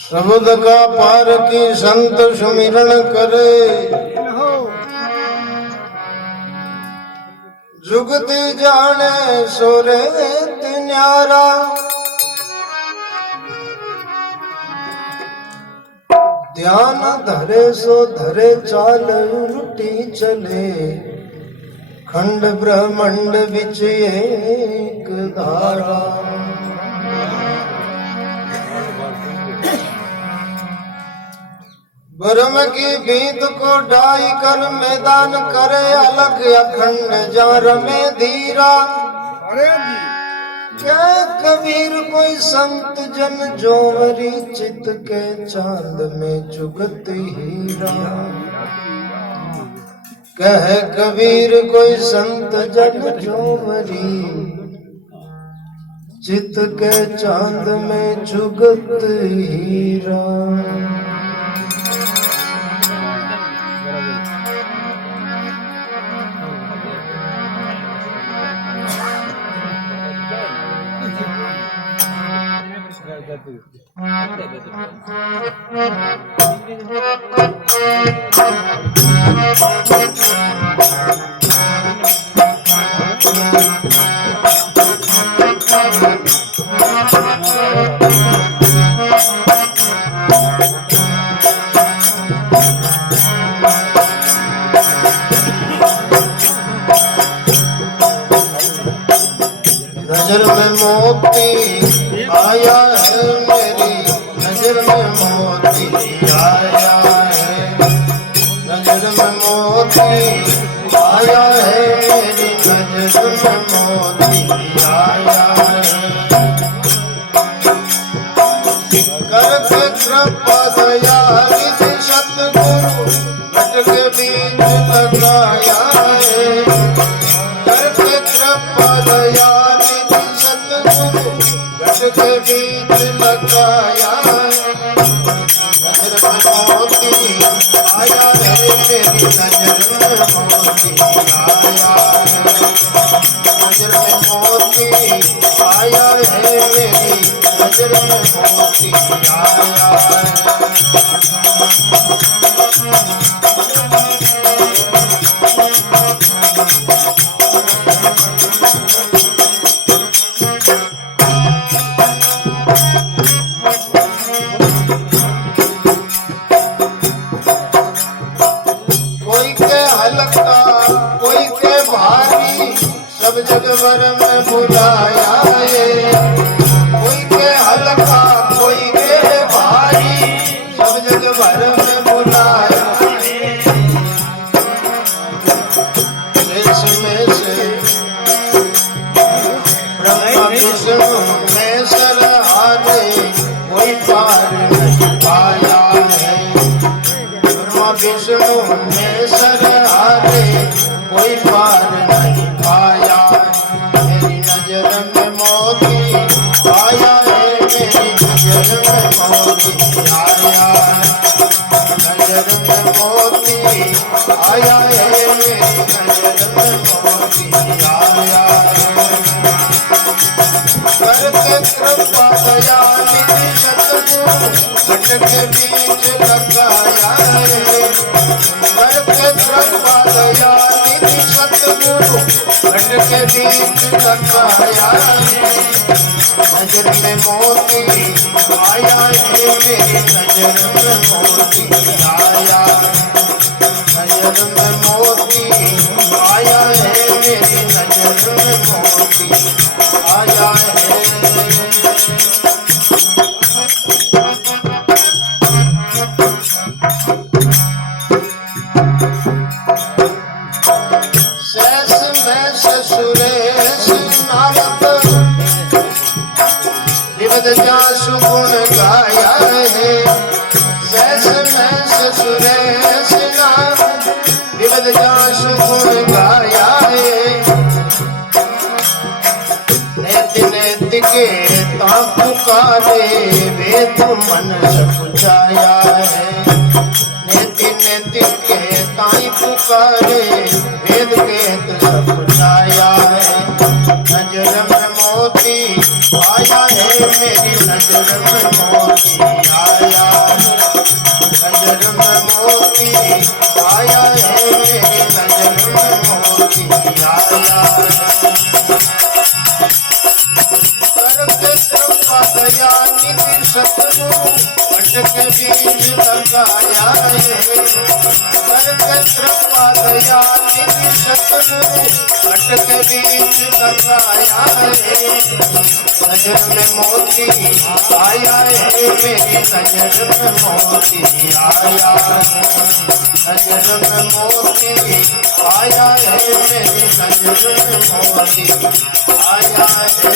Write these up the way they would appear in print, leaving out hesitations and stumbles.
शब्द का पार की संत सुमिरन करे, जुगति जाने सोरे न्यारा। ध्यान धरे सो धरे चाल उल्टी चले, खंड ब्रह्मंड विच एक धारा। ब्रह्म की भीत को ढाई कर मैदान करे अलग अखंड जार में धीरा। क्या कबीर कोई संत जन जोवरी चित के चांद में चुगत हीरा। कह कबीर कोई संत जन जोवरी चित के चांद में चुगत हीरा। नजर में मोती आया है मेरी, नजर में मोती आया है। नजर में मोती आया है मेरी, नजर में मोती आया है। करके कृपा दया निधि सतगुरु घट के बीच लगाया है। करके कृपा दया के बीच लगाया है। नजर में मोती आया है मेरी, नजर में मोती आया है। नजर में मोती आया है मेरी, नजर में मोती आया है। सब जग भर में बुलाया है। कोई के हल्का कोई के भारी, सब जग भर में बुलाया है। देश में से ब्रह्मा विष्णु में सरहारे, कोई पार नहीं पाया है। ब्रह्मा विष्णु में सरहारे, कोई पार नहीं पाया। मेरी नजर में मोती आया है, मेरी नजर में मोती आया है। नजर में मोती आया है, मेरी नजर में मोती आया है। करके कृपा दया निधि सतगुरु घट के बीच लगाया है। करके कृपा दया निधि सतगुरु घट के बीच लगाया है। नजर में मोती आया है, मेरी नजर में मोती आया है। नजर में मोती आया है, मेरी नजर में मोती आया है। जासु गुण गाया है। सहस में सुरेश नाम विविध जासु गुण गाया है। नेति नेति के ता पुकारे, वेद मन सकुचाया है। नेति नेति के ताई पुकारे, वेद के सकुचाया है। नजर में मोती मेरी नजर में मोती आया है, नजर में मोती आया है, मेरी नजर में मोती आया है। दया निधि सतगुरु अटक बीज लगाया है, कृपा दया निधि सतगुरु अटक बीज लगाया है। नजर में मोती आया है, मेरी नजर में मोती आया है, नजर में मोती आया है, मेरी नजर में मोती आया है।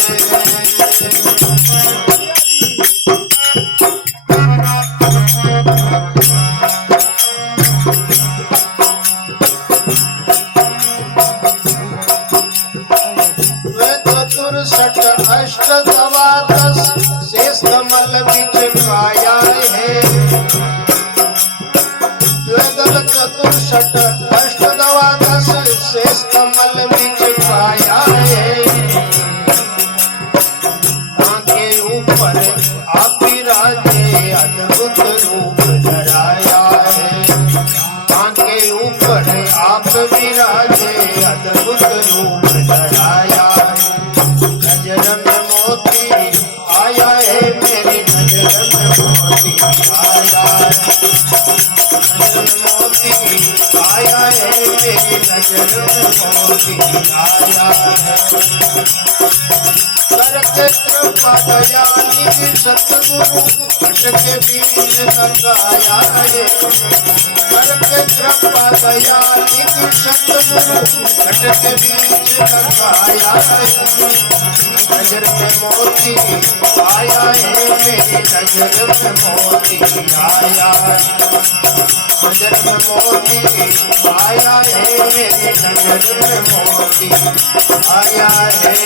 चतुर्षट अष्ट द्वादश शेष कमल बिच पाया है, चतुर्षट अष्ट द्वादश शेष कमल बिच पाया है। आंखे ऊपर आप विराजे अद्भुत रूप धराया है, आंखे ऊपर आप विराजे अद्भुत रूप धराया है। नजर में मोती आया है, मेरी नजर में मोती आया है, नजर में मोती आया है, मेरी नजर में मोती आया है। करके कृपा दया निधि सतगुरु अटक बीज लगाया है, करके कृपा दया निधि सतगुरु अटक बीज लगाया है। नजर में मोती आया है, मेरी नजर में मोती आया है, नजर में मोती आया है, मेरी नजर में मोती आया है।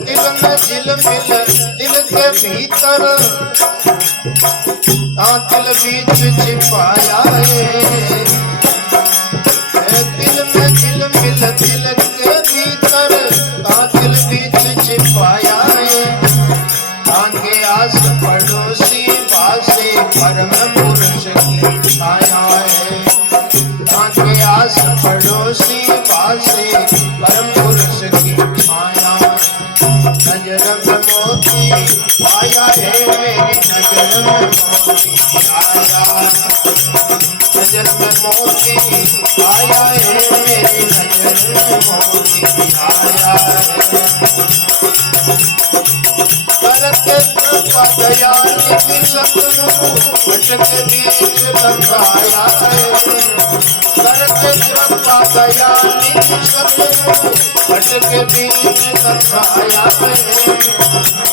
दिल में झिलमिल दिल के भीतर दिल बीच छिपाया है, दिल में झिलमिल दिल के भीतर दिल बीच छिपाया है। आगे आस पड़ोसी पासे परम पुरुष की छाया है, आगे आस पड़ोसी पासे परम पुरुष की छाया। नजर में मोती आया है, मेरी नजर में मोती आया है, नजर में मोती आया है, मेरी नजर में मोती आया है। करके कृपा दया निधि सतगुरु अटक बीज लगाया है, करके कृपा दया निधि सतगुरु अटक बीज लगाया है।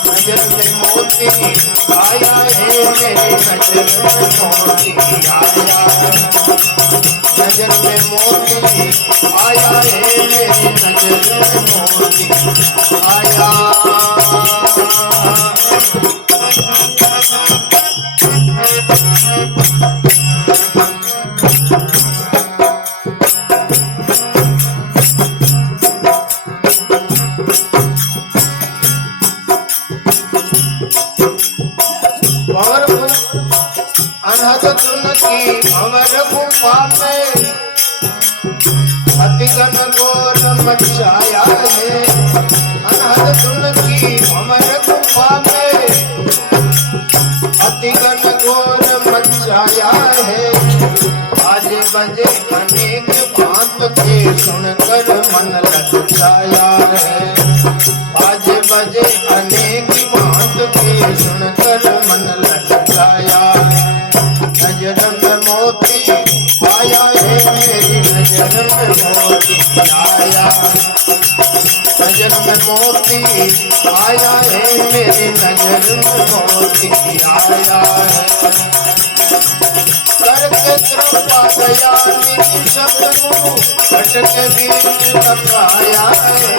नजर में मोती आया है, मेरी नजर में मोती आया है, नजर में मोती आया है, मेरी नजर में मोती आया। अनहद तुन की भंवर गुफा में अति घन घोर मचाया है, अनहद तुन की भंवर गुफा में अति घन घोर मचाया है। आज बजे अनेक भांत के सुनकर मन ललचाया है, आज बजे अनेक भांत के सुनकर मन ललचाया है। नजर में मोती आया है, मेरी नजर में मोती आया है, नजर में मोती आया है, मेरी नजर में मोती आया है। करके कृपा दया निधि सतगुरु घट के बीच लगाया है।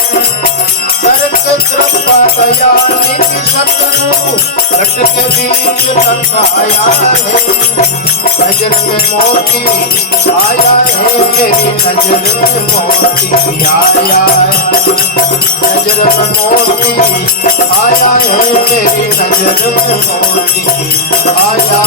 करक कृपा दया निधि सतगुरु घट के बीच लगाया है। नजर में मोती आया है, मेरी नजर में मोती आया है। नजर में मोती आया है, मेरी नजर में मोती आया।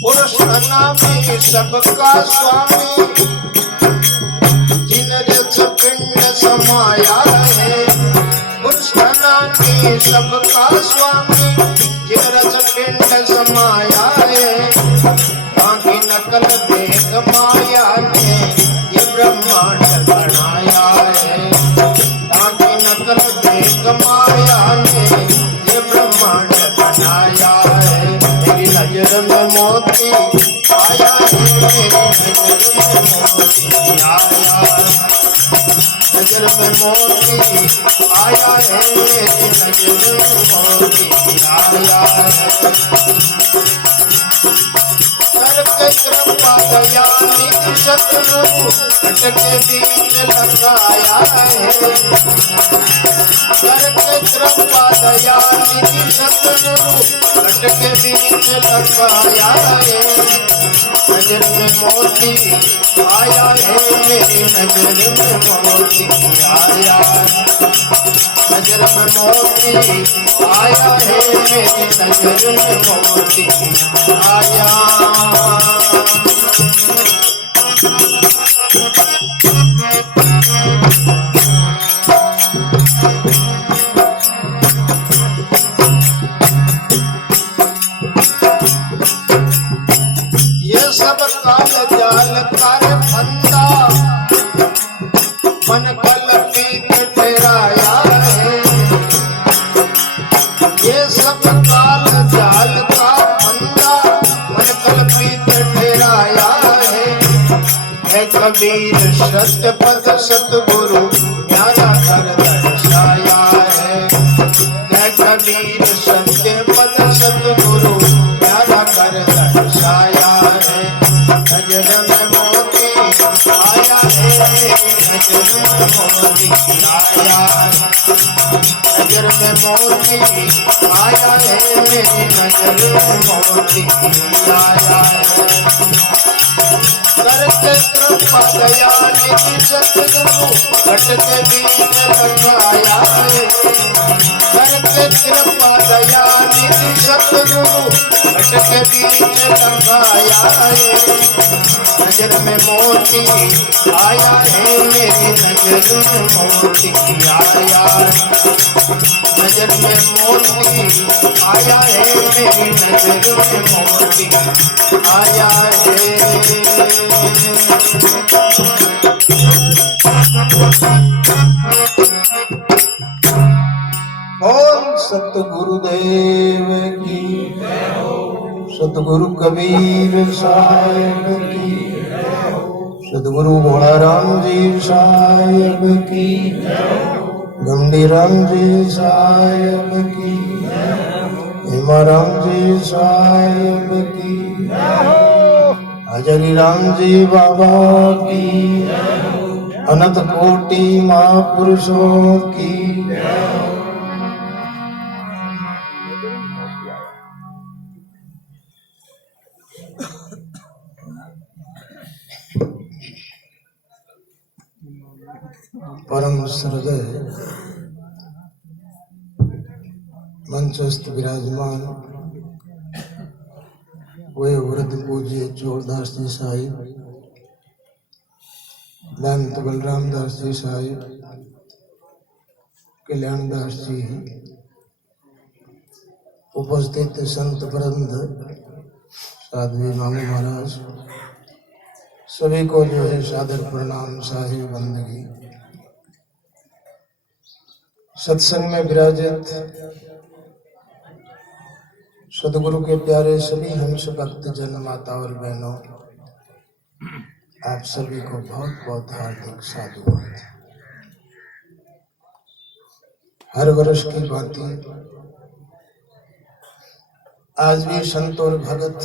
पुरुष नामी सबका स्वामी, जिन रस पिंड समाया है। पुरुष नामी सबका स्वामी, जिन रस पिंड समाया है। बाकी नकल देख माया ने ये ब्रह्मांड बनाया है। बाकी नकल देख माया ने ये ब्रह्मांड बनाया है। मेरी नजर में मोती आया है, मेरी नजर में मोती आया है। नजर में मोती आया है, मेरी नजर में मोती आया है। करके कृपा दया निधि सतगुरु घट के बीच लगाया है। करके कृपा दया निधि सतगुरु घट के बीच लगाया है। नजर में मोती आया है, मेरी नजर में मोती आया है। नजर में मोती आया है, मेरी नजर में मोती आया। ये सब काल जाल कर फंदा, मन कल्पित ठहराया है। ये सब काल जाल का फंदा, मन कल्पित ठहराया है। कबीर सत्य पद सतगुरु न्यारा कर दर्शाया है। कबीर सत्य पद सतगुरु न्यारा कर दर्शाया है। नजर में मोती आया है, नजर में मोती आया है। नजर में मोती आया है, मेरी नजर में मोती आया है। करके कृपा दया निधि सतगुरु घट के बीच लगाया है। करके कृपा दया निधि सतगुरु घट के बीच लगाया है। नजर में मोती आया है, मेरी नजर में मोती आया है। नजर में मोती आया है, मेरी नजर में मोती आया है। बोल सतगुरुदेव की, सतगुरु कबीर साहिब की, सतगुरु भोला राम जी साहिब की, गंडी राम जी साहिब की, हेमा राम जी साहिब की, अजनी राम जी बाबा की, अनंत कोटि महापुरुषों की। परम श्रद्धेय मंचस्थ विराजमान वे वृद्ध पूज्य चोरदास जी साहिब, महंत बलराम दास जी साहिब, कल्याण दास जी, उपस्थित संत वृंद, साध्वी मामू महाराज, सभी को जो है सादर प्रणाम, साहिब बंदगी। सत्संग में विराजित सदगुरु के प्यारे सभी हंस भक्त जन, माता और बहनों, आप सभी को बहुत बहुत हार्दिक साधुवाद। हर वर्ष की भांति आज भी संत और भगत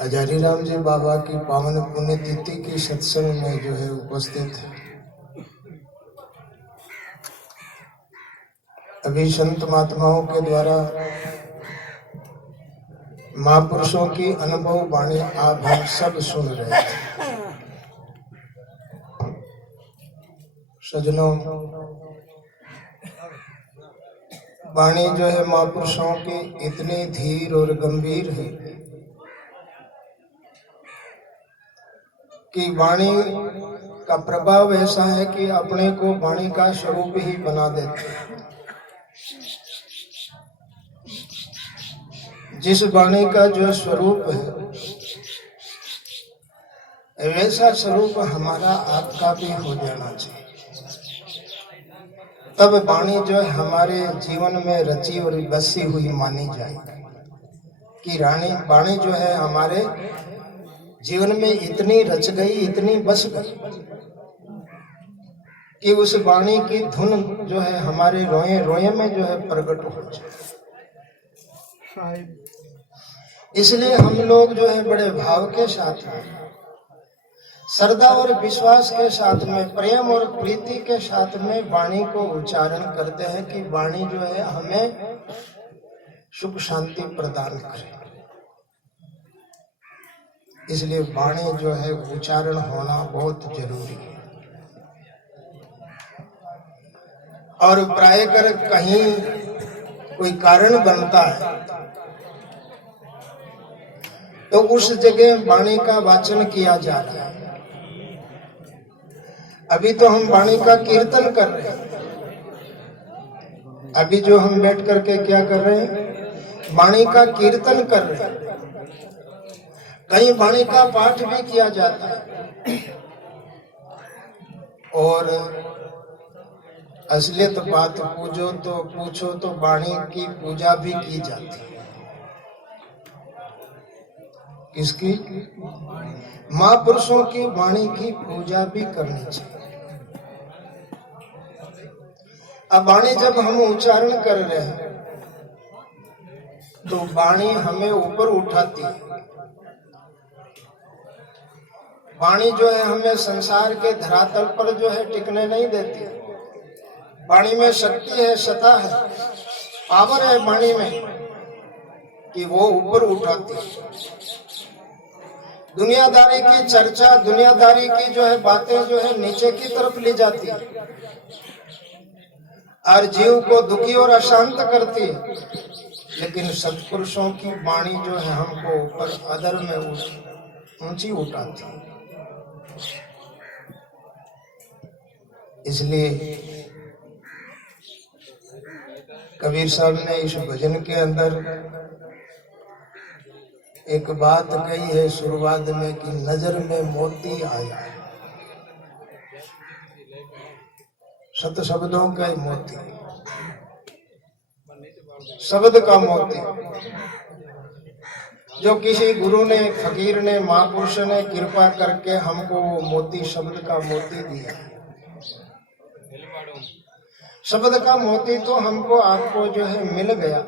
हजारी राम जी बाबा की पावन पुण्यतिथि की सत्संग में जो है उपस्थित है। अभी संत महात्माओं के द्वारा महापुरुषों की अनुभव वाणी आप हम सब सुन रहे थे। सज्जनों, वाणी जो है महापुरुषों की इतनी धीर और गंभीर है कि वाणी का प्रभाव ऐसा है कि अपने को वाणी का स्वरूप ही बना देते हैं। जिस वाणी का जो स्वरूप है वैसा स्वरूप हमारा आपका भी हो जाना चाहिए। तब वाणी जो है हमारे जीवन में रची और बसी हुई मानी जाए कि वाणी जो है हमारे जीवन में इतनी रच गई, इतनी बस गई कि उस वाणी की धुन जो है हमारे रोए रोए में जो है प्रकट हो जाए। इसलिए हम लोग जो है बड़े भाव के साथ में, श्रद्धा और विश्वास के साथ में, प्रेम और प्रीति के साथ में वाणी को उच्चारण करते हैं कि वाणी जो है हमें सुख शांति प्रदान करे। इसलिए वाणी जो है उच्चारण होना बहुत जरूरी है। और प्राय कर कहीं कोई कारण बनता है तो उस जगह वाणी का वाचन किया जा रहा है। अभी तो हम वाणी का कीर्तन कर रहे हैं। अभी जो हम बैठ करके क्या कर रहे हैं, वाणी का कीर्तन कर रहे हैं। कहीं वाणी का पाठ भी किया जाता है। और असलियत बात पूछो तो वाणी की पूजा भी की जाती है। किसकी? महापुरुषों की वाणी की पूजा भी करनी चाहिए। अब वाणी जब हम उच्चारण कर रहे हैं तो वाणी हमें ऊपर उठाती है। वाणी जो है हमें संसार के धरातल पर जो है टिकने नहीं देती। वाणी में शक्ति है, सत्ता है, पावर है वाणी में कि वो ऊपर उठाती है। दुनियादारी की चर्चा, दुनियादारी की जो है बातें जो है नीचे की तरफ ले जाती है और जीव को दुखी और अशांत करती है। लेकिन सत्पुरुषों की वाणी जो है हमको ऊपर अदर में ऊंची उठाती है। इसलिए कबीर साहब ने इस भजन के अंदर एक बात कही है शुरुआत में कि नजर में मोती आया। सत शब्दों का मोती, शब्द का मोती, जो किसी गुरु ने, फकीर ने, महापुरुष ने कृपा करके हमको वो मोती, शब्द का मोती दिया। शब्द का मोती तो हमको आपको जो है मिल गया,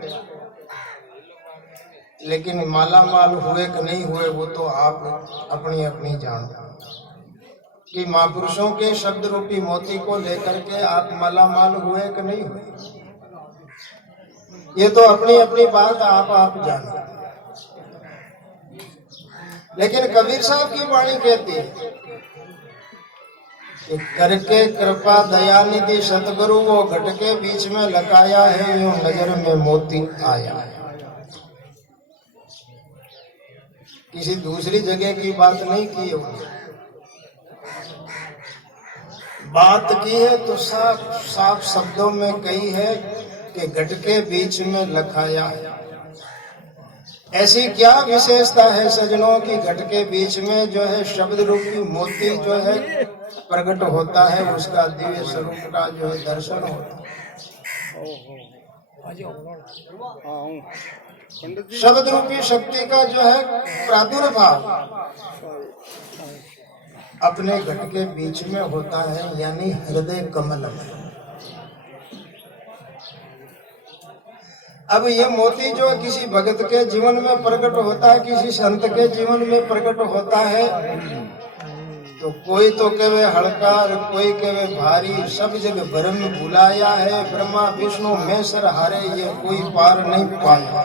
लेकिन माला माल हुए कि नहीं हुए वो तो आप अपनी अपनी जानते कि महापुरुषों के शब्द रूपी मोती को लेकर के आप माला माल हुए कि नहीं हुए, ये तो अपनी अपनी बात आप जाने। लेकिन कबीर साहब की वाणी कहती है कि करके कृपा दयानिधि सतगुरु वो घट के बीच में लगाया है, यूं नजर में मोती आया है। किसी दूसरी जगह की बात नहीं की है, बात की है तो साफ साफ शब्दों में कही है कि घट के बीच में लखाया है। ऐसी क्या विशेषता है सजनों की घट के बीच में जो है शब्द रूपी मोती जो है प्रकट होता है, उसका दिव्य स्वरूप का जो है दर्शन होता है। शब्द रूपी शक्ति का जो है प्रादुर्भाव अपने घट के बीच में होता है, यानी हृदय कमल में। अब ये मोती जो किसी भगत के जीवन में प्रकट होता है, किसी संत के जीवन में प्रकट होता है, तो कोई तो कहे हल्का, कोई कहे भारी, सब जगह ब्रह्म बुलाया है, ब्रह्मा विष्णु महेश्वर हारे, ये कोई पार नहीं पाया।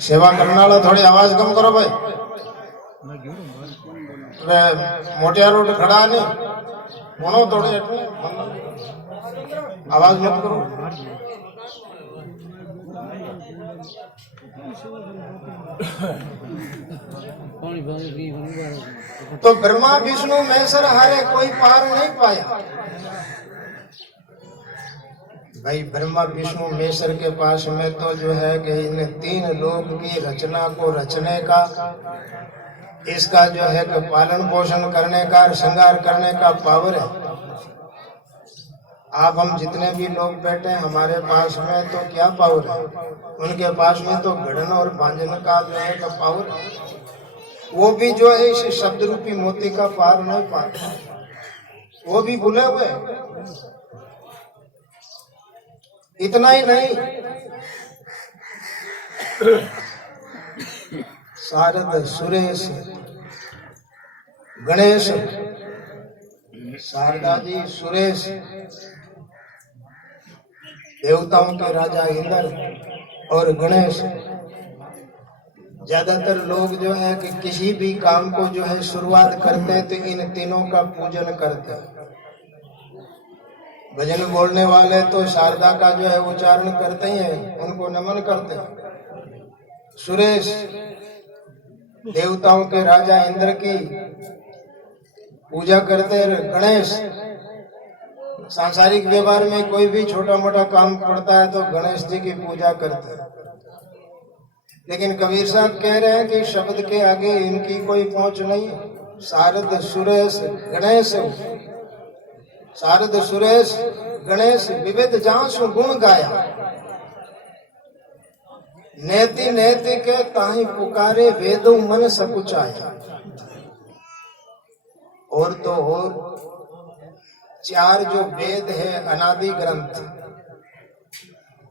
सेवा करने वाला थोड़ी आवाज कम करो भाई, मोटिया रोड खड़ा नहीं बोलो, थोड़ी आवाज मत करो। तो ब्रह्मा विष्णु महेश्वर हारे कोई पार नहीं पाया भाई। ब्रह्मा विष्णु महेश्वर के पास में तो जो है कि इन तीन लोक की रचना को रचने का, इसका जो है कि पालन पोषण करने का, श्रृंगार करने का पावर है। आप हम जितने भी लोग बैठे हैं हमारे पास में तो क्या पावर है, उनके पास में तो गढ़न और भांजन का जो है का पावर है। वो भी जो है इस शब्द रूपी मोती का पार नहीं पाते, वो भी भूले हुए। इतना ही नहीं, शारद सुरेश गणेश, शारदा जी सुरेश, देवताओं के राजा इंद्र और गणेश। ज्यादातर लोग जो है कि किसी भी काम को जो है शुरुआत करते हैं तो इन तीनों का पूजन करते हैं। भजन बोलने वाले तो शारदा का जो है उच्चारण करते हैं, उनको नमन करते हैं। सुरेश देवताओं के राजा इंद्र की पूजा करते हैं। गणेश सांसारिक व्यवहार में कोई भी छोटा मोटा काम पड़ता है तो गणेश जी की पूजा करते हैं। लेकिन कबीर साहब कह रहे हैं कि शब्द के आगे इनकी कोई पहुंच नहीं है। शारद सुरेश गणेश, शारद सुरेश गणेश विविध जांसु गुण गाया, नेति नेति के ताहि पुकारे वेदों मन सकुचाया। और तो और चार जो वेद है अनादि ग्रंथ,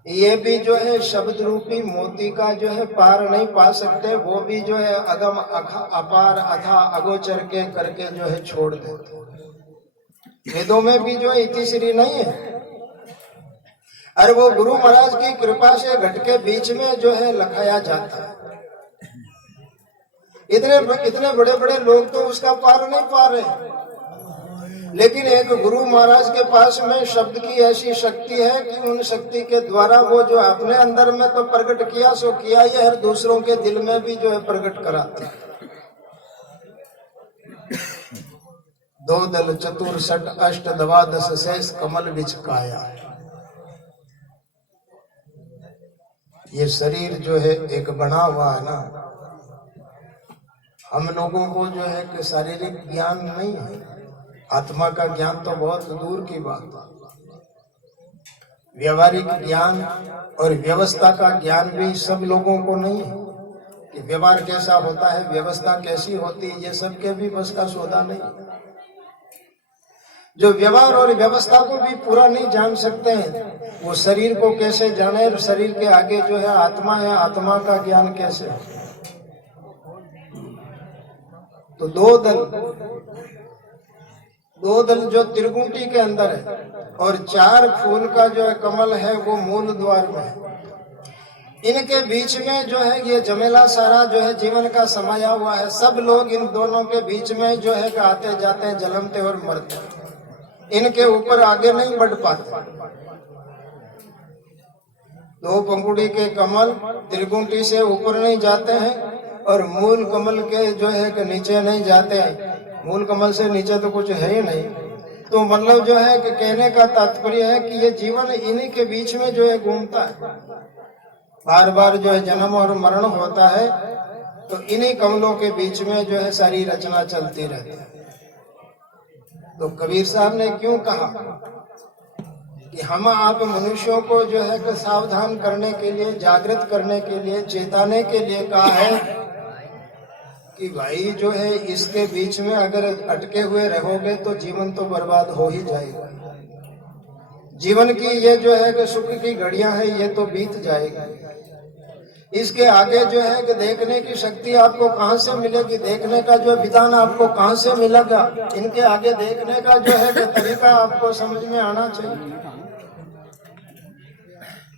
ये भी जो है शब्द रूपी मोती का जो है पार नहीं पा सकते। वो भी जो है अगम अपार अथा अगोचर के करके जो है छोड़ देते। वेदों में भी जो है इतिश्री नहीं है। अरे वो गुरु महाराज की कृपा से घट के बीच में जो है लखाया जाता है। इतने बड़े बड़े लोग तो उसका पार नहीं पा रहे, लेकिन एक गुरु महाराज के पास में शब्द की ऐसी शक्ति है कि उन शक्ति के द्वारा वो जो अपने अंदर में तो प्रकट किया सो किया ही है, दूसरों के दिल में भी जो है प्रकट कराते। दो दल चतुर सट अष्ट द्वादश शेष कमल बिचकाया। ये शरीर जो है एक बना हुआ है ना, हम लोगों को जो है कि शारीरिक ज्ञान नहीं है, आत्मा का ज्ञान तो बहुत दूर की बात है। व्यवहारिक ज्ञान और व्यवस्था का ज्ञान भी सब लोगों को नहीं है कि व्यवहार कैसा होता है, व्यवस्था कैसी होती है, ये सब के भी बस का सौदा नहीं। जो व्यवहार और व्यवस्था को भी पूरा नहीं जान सकते हैं, वो शरीर को कैसे जाने, शरीर के आगे जो है आत्मा है, आत्मा का ज्ञान कैसे हो। तो दो दल जो त्रिगुंटी के अंदर है और चार फूल का जो है कमल है वो मूल द्वार में है। इनके बीच में जो है ये जमेला सारा जो है जीवन का समाया हुआ है। सब लोग इन दोनों के बीच में जो है आते जाते हैं, जन्मते और मरते। इनके ऊपर आगे नहीं बढ़ पाते। दो पंखुड़ी के कमल त्रिगुंटी से ऊपर नहीं जाते हैं और मूल कमल के जो है कि नीचे नहीं जाते हैं। मूल कमल से नीचे तो कुछ है ही नहीं। तो मतलब जो है कि कहने का तात्पर्य है कि ये जीवन इन्हीं के बीच में जो है घूमता है। बार बार जो है जन्म और मरण होता है, तो इन्हीं कमलों के बीच में जो है सारी रचना चलती रहती है। तो कबीर साहब ने क्यों कहा कि हम आप मनुष्यों को जो है कि सावधान करने के लिए, जागृत करने के लिए, चेताने के लिए कहा है कि भाई जो है इसके बीच में अगर अटके हुए रहोगे तो जीवन तो बर्बाद हो ही जाएगा। जीवन की ये जो है कि सुख की घड़ियां हैं ये तो बीत जाएगी। इसके आगे जो है कि देखने की शक्ति आपको कहां से मिलेगी, देखने का जो विधान आपको कहां से मिलेगा, इनके आगे देखने का जो है कि तरीका आपको समझ में आना चाहिए।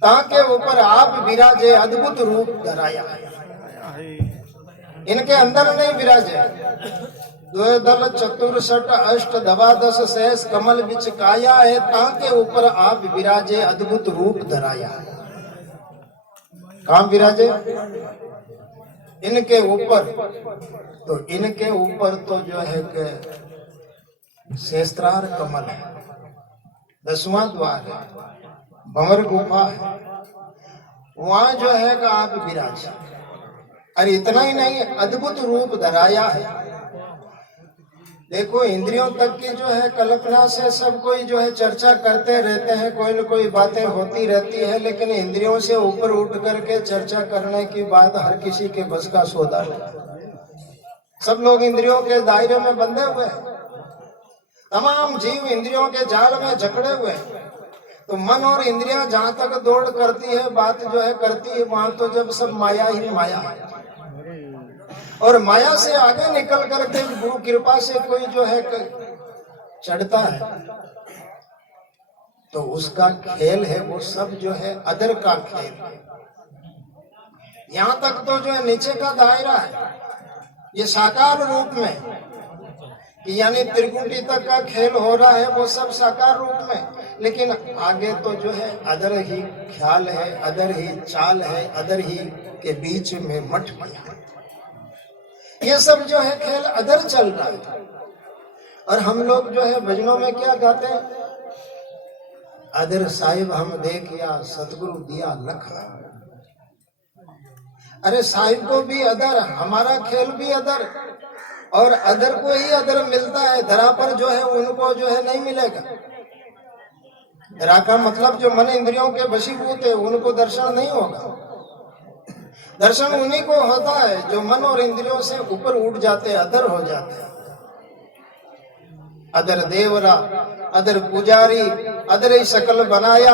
ताके ऊपर आप विराजे अद्भुत रूप धराया, इनके अंदर नहीं विराजे। द्वैदल चतुर्षट अष्ट दवादश शेष कमल बिच काया है, ताके ऊपर आप विराजे अद्भुत रूप धराया। कहां विराजे? इनके ऊपर। तो इनके ऊपर तो जो है कि सहस्त्रार कमल है, 10वां द्वार है, भंवर गुफा है, वहां जो है कि आप विराज। और इतना ही नहीं, अद्भुत रूप धराया है। देखो इंद्रियों तक की जो है कल्पना से सब कोई जो है चर्चा करते रहते हैं, कोई न कोई बातें होती रहती है, लेकिन इंद्रियों से ऊपर उठ करके चर्चा करने की बात हर किसी के बस का सौदा नहीं। सब लोग इंद्रियों के दायरे में बंधे हुए हैं, तमाम जीव इंद्रियों के जाल में जकड़े हुए हैं। तो मन और इंद्रियां जहां तक दौड़ करती है, बात जो है करती है, वहां तो जब सब माया ही माया है। और माया से आगे निकल करके गुरु कृपा से कोई जो है चढ़ता है तो उसका खेल है वो सब जो है अदर का खेल है। यहाँ तक तो जो है नीचे का दायरा है ये साकार रूप में, कि यानी त्रिकुटी तक का खेल हो रहा है वो सब साकार रूप में, लेकिन आगे तो जो है अदर ही ख्याल है, अदर ही चाल है, अदर ही के बीच में मठ गया। ये सब जो है खेल अदर चल रहा है। और हम लोग जो है भजनों में क्या गाते हैं? अदर साहिब हम देखिया सतगुरु दिया लखा। अरे साहिब को भी अदर, हमारा खेल भी अदर, और अदर को ही अदर मिलता है। धरा पर जो है उनको जो है नहीं मिलेगा। धरा का मतलब जो मन इंद्रियों के वशीभूत है उनको दर्शन नहीं होगा। दर्शन उन्हीं को होता है जो मन और इंद्रियों से ऊपर उठ जाते, अदर हो जाते हैं। अदर देवरा, अदर पुजारी, अदर ही सकल बनाया,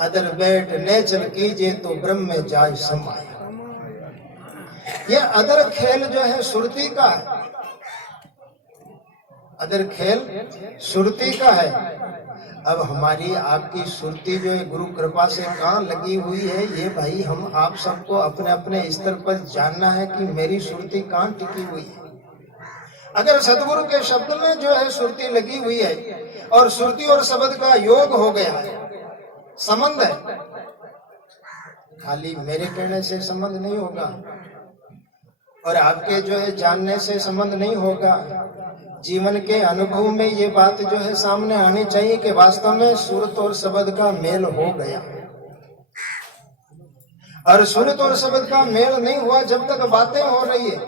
अदर बैठ नेचर कीजिए तो ब्रह्म में जाय समाया। ये अदर खेल जो है सुरती का है। अदर खेल सुरती का है। अब हमारी आपकी सुरती जो है गुरु कृपा से कहाँ लगी हुई है, ये भाई हम आप सबको अपने अपने स्तर पर जानना है कि मेरी सुरती कहाँ टिकी हुई है। अगर सतगुरु के शब्द में जो है सुरती लगी हुई है और सुरती और शब्द का योग हो गया है, संबंध है, खाली मेरे कहने से संबंध नहीं होगा और आपके जो है जानने से संबंध नहीं होगा। जीवन के अनुभव में ये बात जो है सामने आनी चाहिए कि वास्तव में सुरत और शब्द का मेल हो गया। और सुरत और शब्द का मेल नहीं हुआ जब तक बातें हो रही है,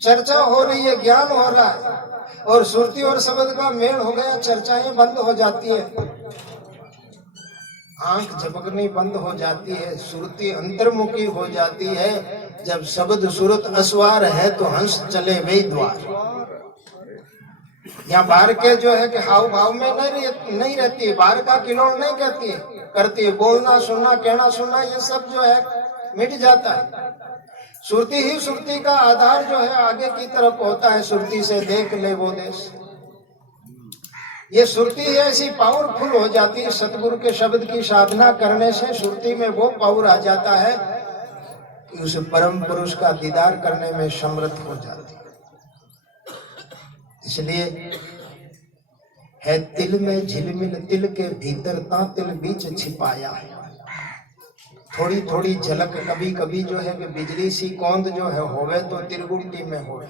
चर्चा हो रही है, ज्ञान हो रहा है, और सुरती और शब्द का मेल हो गया, चर्चाएं बंद हो जाती है, आंख झपकनी बंद हो जाती है, सुरती अंतर्मुखी हो जाती है। जब शब्द सुरत असवार है तो हंस चले वही द्वार। यहाँ बाहर के जो है कि हाव भाव में नहीं रहती है, बाहर का किलोड़ नहीं कहती है, करती है, बोलना सुनना कहना सुनना ये सब जो है मिट जाता है। सुरती ही सुरती का आधार जो है आगे की तरफ होता है। सुरती से देख ले वो देश, ये सुरती ऐसी पावरफुल हो जाती है। सतगुरु के शब्द की साधना करने से सुरती में वो पावर आ जाता है कि उस परम पुरुष का दीदार करने में समर्थ हो जाती है। इसलिए है तिल में झिलमिल, तिल के भीतर ता तिल बीच छिपाया है। थोड़ी थोड़ी झलक कभी कभी जो है कि बिजली सी कौंद जो है होवे तो तिरगुंडी में होवे।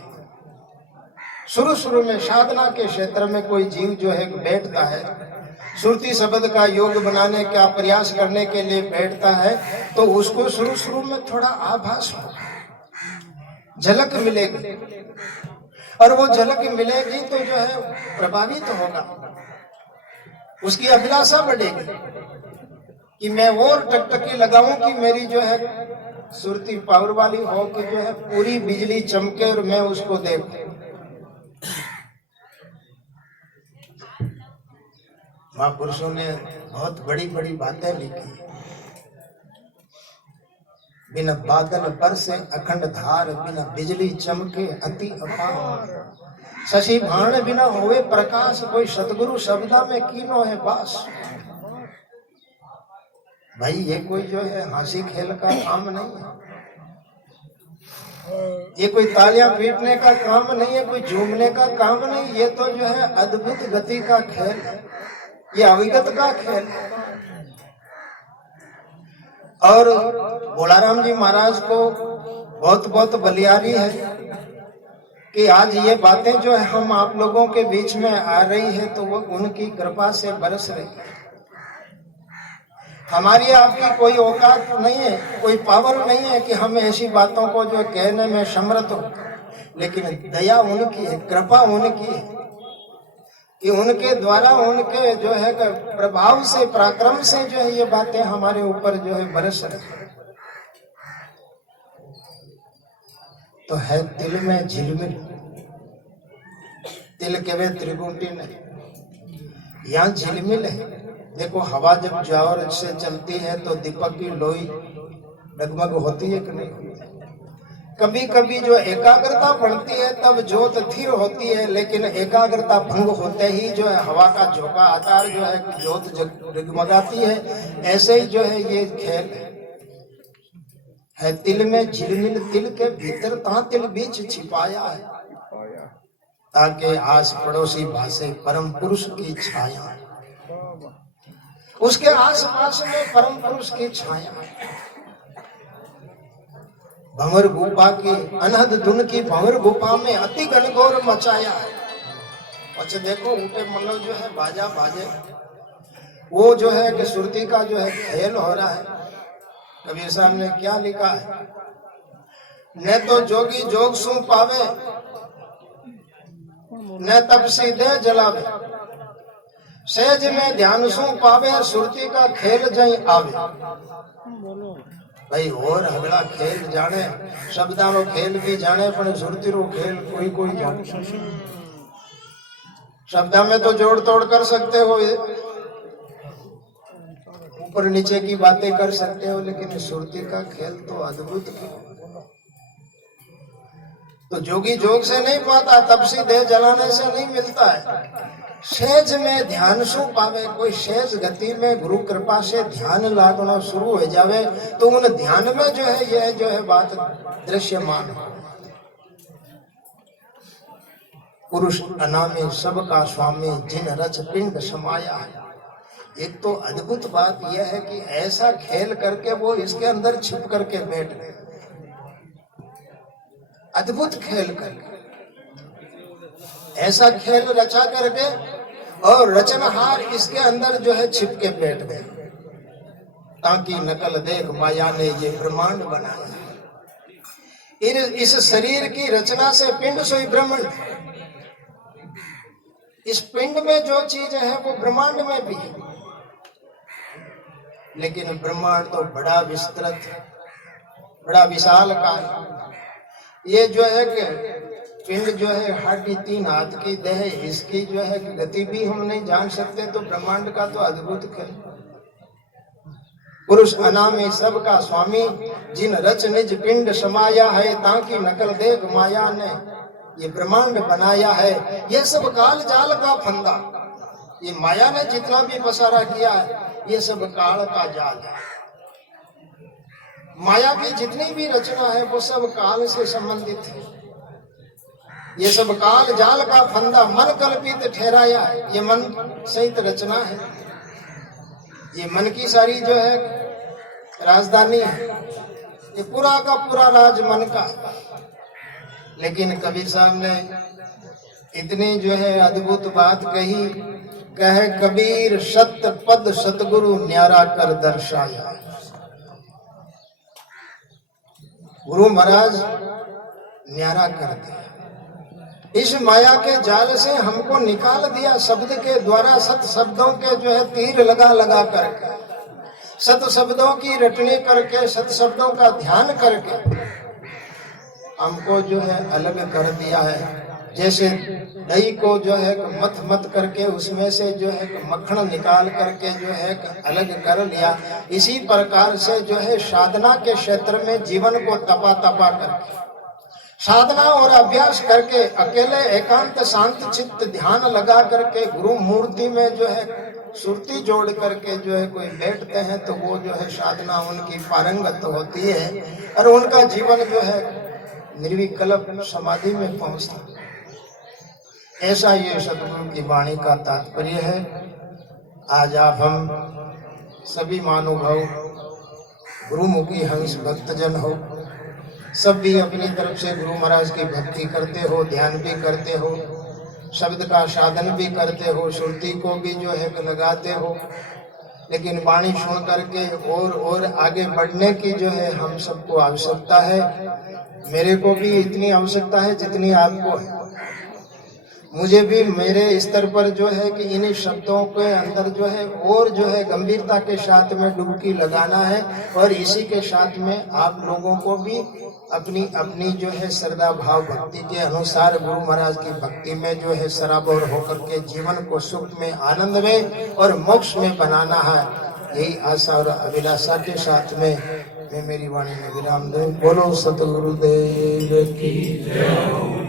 शुरू में साधना के क्षेत्र में कोई जीव जो है बैठता है, सुरती शब्द का योग बनाने का प्रयास करने के लिए बैठता है, तो उसको शुरू में थोड़ा आभास होगा, झलक मिलेगी। और वो झलक मिलेगी तो जो है प्रभावित होगा, उसकी अभिलाषा बढ़ेगी कि मैं और टकटकी लगाऊं कि मेरी जो है सुरती पावर वाली हो कि जो है पूरी बिजली चमके और मैं उसको देखूं। महापुरुषों ने बहुत बड़ी बड़ी बातें लिखी। बिना बादल बरसे अखंड धार, बिना बिजली चमके अति अपार, शशि भाण बिना होवे प्रकाश, कोई सतगुरु शब्दा में कीनो है बास। भाई ये कोई जो है हंसी खेल का काम नहीं है, ये कोई तालियां पीटने का काम नहीं है, कोई झूमने का काम नहीं, ये तो जो है अद्भुत गति का खेल है, ये अविगत का खेल है। और भोलाराम जी महाराज को बहुत बहुत बलियारी है कि आज ये बातें जो है हम आप लोगों के बीच में आ रही है तो वो उनकी कृपा से बरस रही है। हमारी आपकी कोई औकात नहीं है, कोई पावर नहीं है कि हम ऐसी बातों को जो कहने में समर्थ हो, लेकिन दया उनकी है, कृपा उनकी है कि उनके द्वारा, उनके जो है प्रभाव से, पराक्रम से जो है ये बातें हमारे ऊपर जो है बरस रही। तो है तिल में झिलमिल, तिल के वे त्रिकुटी नहीं, यहाँ झिलमिल है। देखो हवा जब जोर से चलती है तो दीपक की लोई डगमग होती है कि नहीं? कभी कभी जो एकाग्रता बढ़ती है तब ज्योत स्थिर होती है, लेकिन एकाग्रता भंग होते ही जो है हवा का झोंका आता है, जो है ज्योत जगमगाती है। ऐसे ही जो है ये खेल है तिल में झिलमिल, तिल के भीतर ता तिल बीच छिपाया है, ताकि आस पड़ोसी भासे परम पुरुष की छाया, उसके आस पास में परम पुरुष की छाया। भंवर गुफा की अनहद धुन की भंवर गुफा में अति घनघोर मचाया है। अच्छा देखो ऊटे मतलब जो है बाजा बाजे, वो जो है कि सुरती का जो है खेल हो रहा है। कबीर साहब ने क्या लिखा है, न तो जोगी जोग सु पावे, न तपसी दे जलावे, सहज में ध्यान सु पावे, सुरती का खेल जई आवे। भाई और अगला खेल जाने, शब्दा रो खेल भी जाने, पर सुरती रो खेल कोई कोई जाने। शब्दा में तो जोड़ तोड़ कर सकते हो, ऊपर नीचे की बातें कर सकते हो, लेकिन सुरती का खेल तो अद्भुत खेल। तो जोगी जोग से नहीं पाता, तपसी देह जलाने से नहीं मिलता है। सहज में ध्यान सु पावे, कोई सहज गति में गुरु कृपा से ध्यान लागना शुरू हो जावे तो उन ध्यान में जो है यह जो है बात दृश्यमान हो। पुरुष अनामी सबका स्वामी, जिन रच पिंड समाया है। एक तो अद्भुत बात यह है कि ऐसा खेल करके वो इसके अंदर छिप करके बैठ गए, अद्भुत खेल करके, ऐसा खेल रचा करके, और रचनहार इसके अंदर जो है छिप के बैठ गए, ताकि नकल देख माया ने ये ब्रह्मांड बनाया। इस शरीर की रचना से पिंड सोई ब्रह्मांड, इस पिंड में जो चीज है वो ब्रह्मांड में भी है, लेकिन ब्रह्मांड तो बड़ा विस्तृत, बड़ा विशाल का। ये जो है कि पिंड जो है 3.5 हाथ की देह, इसकी जो है गति भी हम नहीं जान सकते, तो ब्रह्मांड का तो अद्भुत खेल। पुरुष अनामी सबका स्वामी, जिन रच निज पिंड समाया है, ताकि नकल देख माया ने ये ब्रह्मांड बनाया है। ये सब काल जाल का फंदा, ये माया ने जितना भी पसारा किया है ये सब काल का जाल है। माया की जितनी भी रचना है वो सब काल से संबंधित है। ये सब काल जाल का फंदा मन कल्पित ठहराया है, ये मन सहित रचना है, ये मन की सारी जो है राजधानी है, ये पूरा का पूरा राज मन का। लेकिन कबीर साहब ने इतनी जो है अद्भुत बात कही, कहे कबीर सत्य पद सतगुरु न्यारा कर दर्शाया। गुरु महाराज न्यारा कर दिया, इस माया के जाल से हमको निकाल दिया शब्द के द्वारा, सत शब्दों के जो है तीर लगा लगा करके, सत शब्दों की रटनी करके, सत शब्दों का ध्यान करके हमको जो है अलग कर दिया है। जैसे दही को जो है मथ मथ करके उसमें से जो है मक्खन निकाल करके जो है अलग कर लिया, इसी प्रकार से जो है साधना के क्षेत्र में जीवन को तपा तपा करके, साधना और अभ्यास करके, अकेले एकांत शांत चित्त ध्यान लगा करके गुरु मूर्ति में जो है सुरती जोड़ करके जो है कोई बैठते हैं तो वो जो है साधना उनकी पारंगत होती है और उनका जीवन जो है निर्विकल्प समाधि में पहुंचता। ऐसा ये सदगुरु की वाणी का तात्पर्य है। आज आप हम सभी महानुभाव गुरुमुखी हंस भक्तजन हो, सब भी अपनी तरफ से गुरु महाराज की भक्ति करते हो, ध्यान भी करते हो, शब्द का साधन भी करते हो, श्रुति को भी जो है लगाते हो, लेकिन वाणी सुन करके और आगे बढ़ने की जो है हम सबको आवश्यकता है। मेरे को भी इतनी आवश्यकता है जितनी आपको है। मुझे भी मेरे स्तर पर जो है कि इन्हीं शब्दों के अंदर जो है और जो है गंभीरता के साथ में डुबकी लगाना है और इसी के साथ में आप लोगों को भी अपनी अपनी जो है श्रद्धा भाव भक्ति के अनुसार गुरु महाराज की भक्ति में जो है सराबोर होकर के जीवन को सुख में, आनंद में और मोक्ष में बनाना है। यही आशा और अभिलाषा के साथ में मैं मेरी वाणी में विराम दूं। बोलो सतगुरुदेव की जय।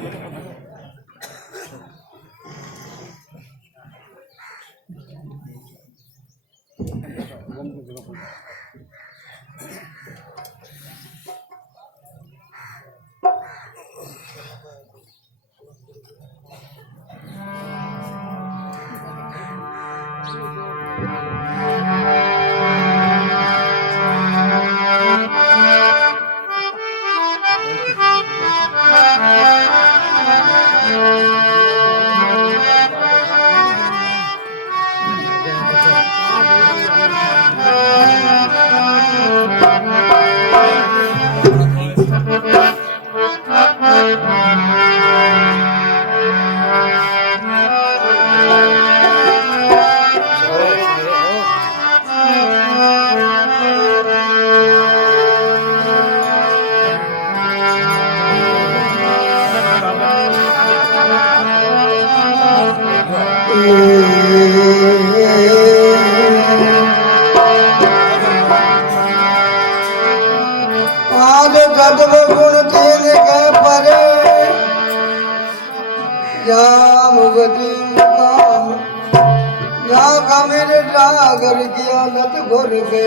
मेरे जागर किया लत घुर के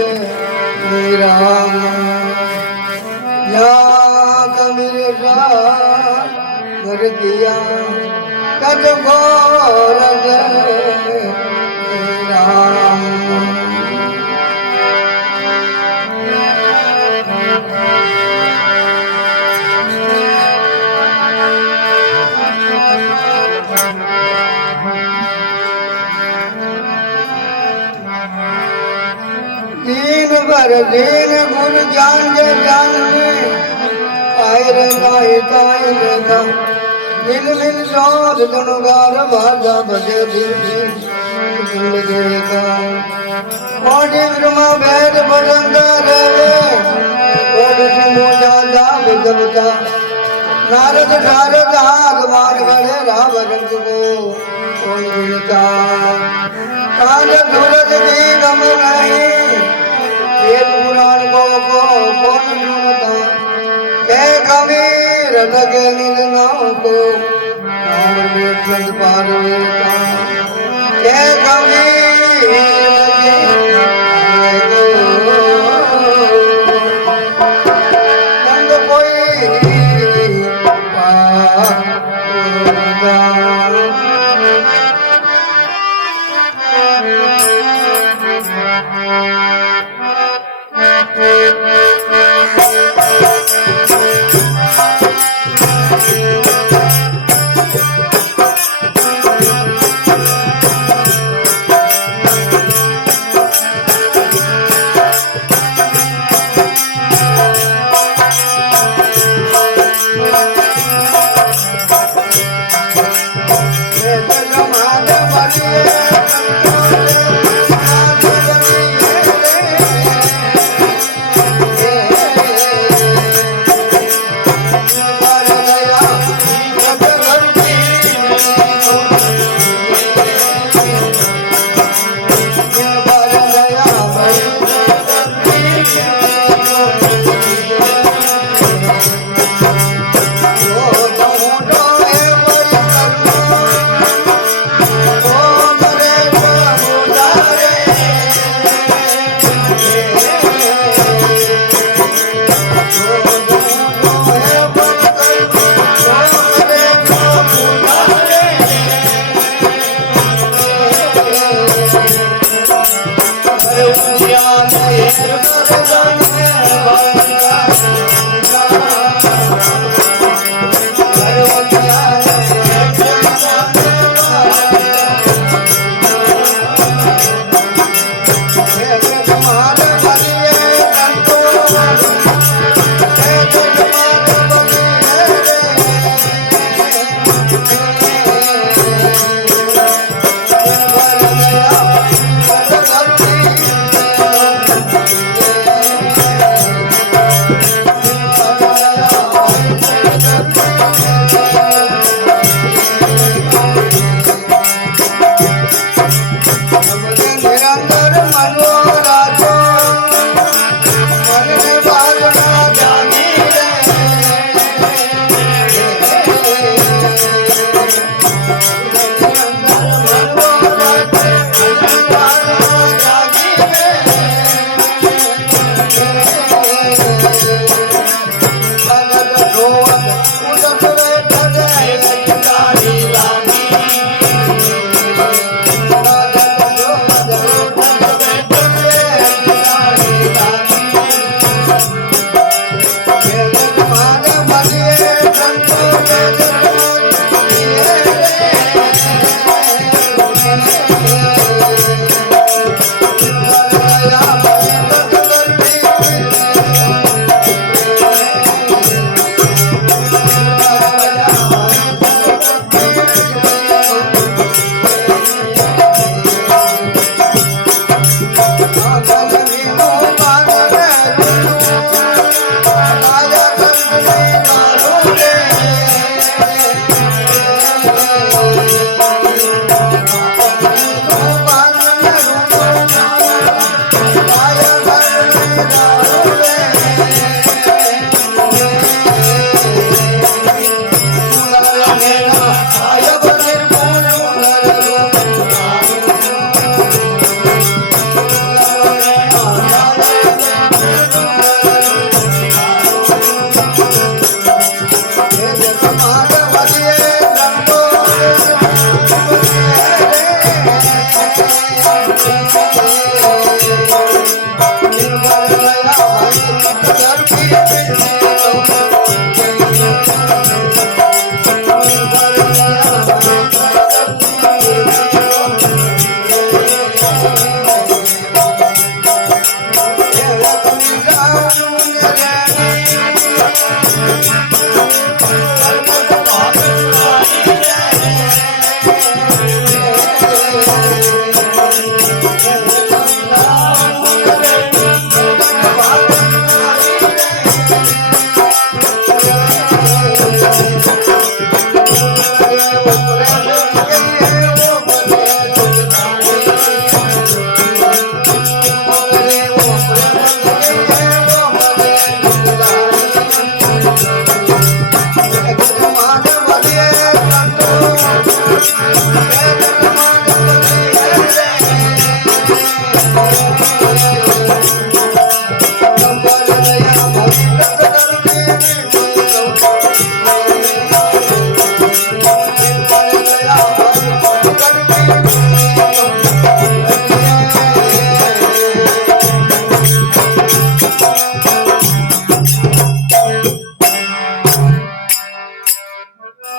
मेरा मेरे जागर किया लत घोर मेरा भर दिन गुरु जान के जान में आए रे ताए गा मिल मिल जोर दुनुगार भाजा बजे दिल देगा कोटि ब्रह्मा वेद बजंदा रे कोटि मोजा जाग जबता नारद नारद आगवान गढ़े राव रंग को कौन मिलता कांद सूरज की गम नहीं पुराण को कौन सुनता के कबीर लगे निलनाओं को पार होता के कबीर कोई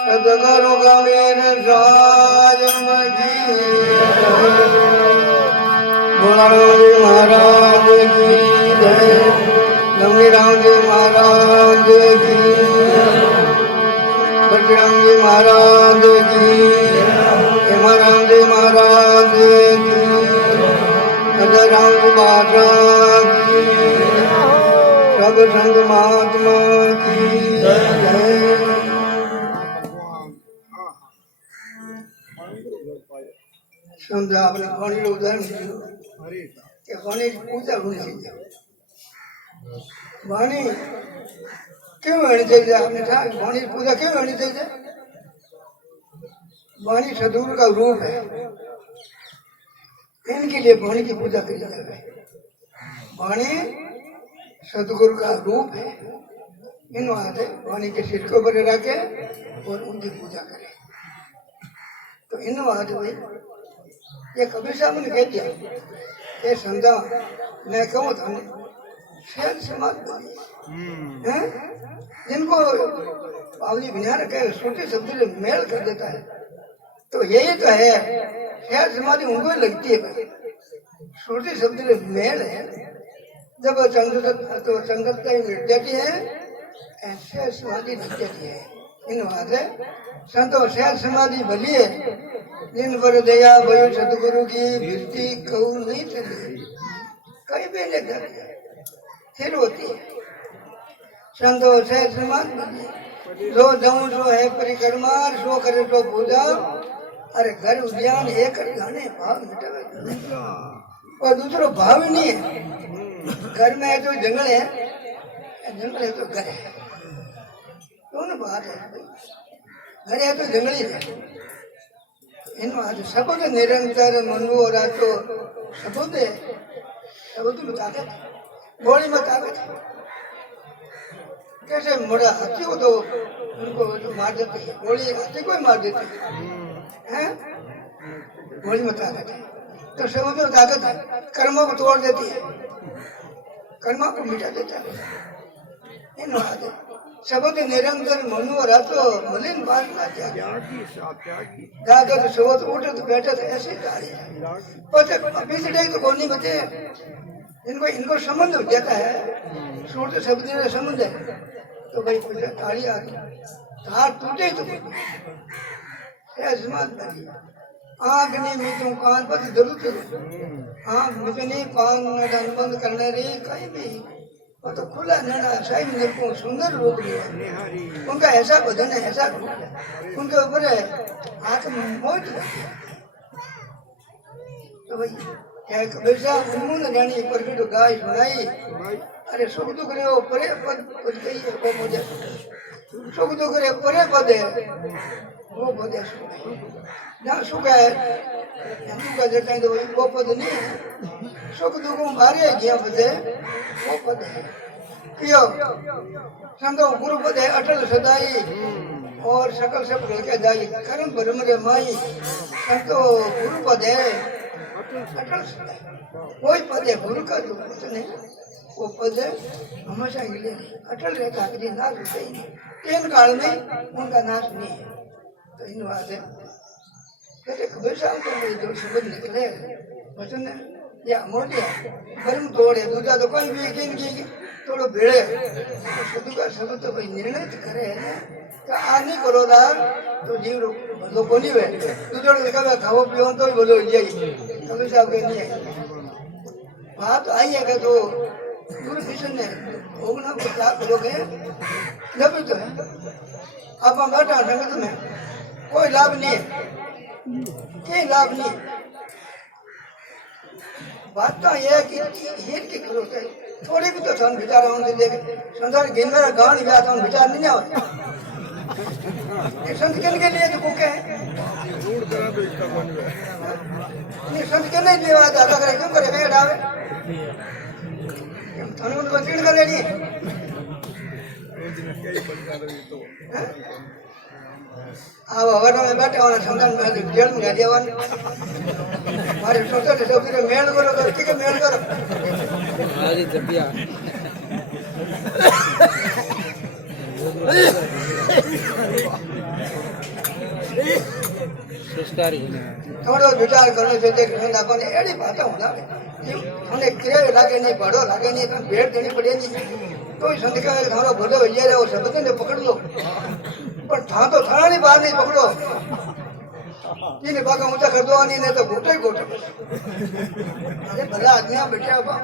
सदगुरु गंभीर राज मजी भोला राम जी महाराज की जय। गंभीर राम जी महाराज की, बजरंग जी महाराज की, हेमाराम जी महाराज की, अजय राम जी महाराज की, सब संत महात्मा की जय। समझा आपने पानी लो उदाहरण कि पानी पूजा होनी चाहिए। वाणी क्यों होनी चाहिए? आपने कहा वाणी पूजा क्यों होनी चाहिए? वाणी सदगुरु का रूप है, इनके लिए वाणी की पूजा करी जाए। वाणी सदगुरु का रूप है, इन वास्ते वाणी के सिर को ऊपर रखे और उनकी पूजा करें। तो इन वास्ते भाई ये कबीर साहब ने कह दिया, ये समझा मैं कहूँ था शायद समाज हैं जिनको पावली बिना रखे छोटे शब्द से मेल कर देता है, तो यही तो है शायद समाधि उनको ही लगती है। छोटे शब्द से मेल है, जब संगत मिट जाती है ऐसे समाधि लग जाती है। इन बात है संतो शायद समाधि भली है, जिन पर दया भयो सतगुरु की वृत्ति कहू नहीं चली, कहीं भी नहीं जाती फिर होती है। संतो शायद समाधि भली है, जो जाऊं सो है परिक्रमा, सो करे सो पूजा, अरे घर उद्यान एक कर जाने भाव मिटावे, और दूसरा भाव ही नहीं है। घर में है तो जंगल है, जंगल है तो घर है, दोनों बात है। घर है तो जंगल ही है। इन बात सबूत निरंतर मनु और तो सबूत है, सबूत में ताकत, गोली में ताकत है। कैसे मोड़ा हाथी को तो उनको तो मार देते हैं, गोली हाथी को ही मार देते हैं, गोली में ताकत है। तो सबूत में ताकत है, कर्मों को तोड़ देती है, कर्मों को मिटा देता है। इन बात सबूत निरंतर मनु और तो मलिन बात ना जागे, तो सबूत उठे तो बैठे तो ऐसे पीछे तो कौन नहीं बचे। इनको संबंध देता है, सूर्य तो शब्द का संबंध है, तो भाई पूछे ताड़ी आ गई, तार टूटे तो आँख नहीं मिटू कान पर जरूरत है, आँख मिटनी कान बंद करने रही कहीं भी, वो तो खुला नैना साई को सुंदर रूप लिया, उनका ऐसा बदन है, ऐसा रूप है, उनके ऊपर आँख मोहित रहती है। तो भाई क्या कबीर साहब उन्होंने जानी प्रकट गाय सुनाई, अरे सुख दुख रे परे पद गई है वो मुझे, सुख दुख रे परे पद है वो पद है, जहाँ सुख है हिंदू का जटा तो वो पद नहीं है, सुख दुख मारे गया पद है वो पद है। क्यों संतो गुरु पद है अटल सदाई, और सकल सब के जाई कर्म ब्रह्म रे माई, संतो गुरु पद है अटल सदाई, कोई पद है गुरु का जो पद नहीं, वो पद हमेशा हिले अटल रहता है, नाश होता ही नहीं, तीन काल में उनका नाश नहीं है। तो इन बात है कहते कबीर साहब को जो शब्द निकले वचन या अमूल्य कर्म तोड़े, दूसरा तो कोई भी यकीन की थोड़ा भिड़े, तो शुद्ध का शब्द तो कोई निर्णय करे है कि आ नहीं करो दा तो जीव भलो को नहीं बैठे, दूसरा तो कभी खाओ पियो तो बोलो यही कबीर साहब के नहीं है बात आई है। तो गुरु किशन ने भोगना को क्या करोगे, लभ तो है आप बैठा संगत में कोई लाभ नहीं है, कोई लाभ नहीं। बात तो यह है कि हित की करो से थोड़ी भी तो सन विचार होने देखे, संसार गिन मेरा गान गया तो विचार नहीं होता। संत किन के लिए तो भूखे हैं, नहीं संत के नहीं लेवा दादा करे क्यों करे कहीं डावे थाने उनको चीड़ कर लेनी अब हवाना में बैठे वाला समझन में जेल में गया वन मारे सोचो तो फिर मेल करो तो ठीक है मेल करो हमारी जबिया संस्कारी थोड़ो विचार करनो છે કે ઘણા કોને એડી વાતો હોના મને ક્રે લાગે નહીં બડો લાગે નહીં તો ભેટ દેની પડે નહીં કોઈ સંત કહે ઘણો ભલો વૈયા રહ્યો શબ્દને પકડ લો પણ થા તો થાણી બહાર નહીં પકડો એને બાકા ઊંચા કરી દો અને ને તો ગોટો ગોટો અરે ભલા આદમી બેઠા બા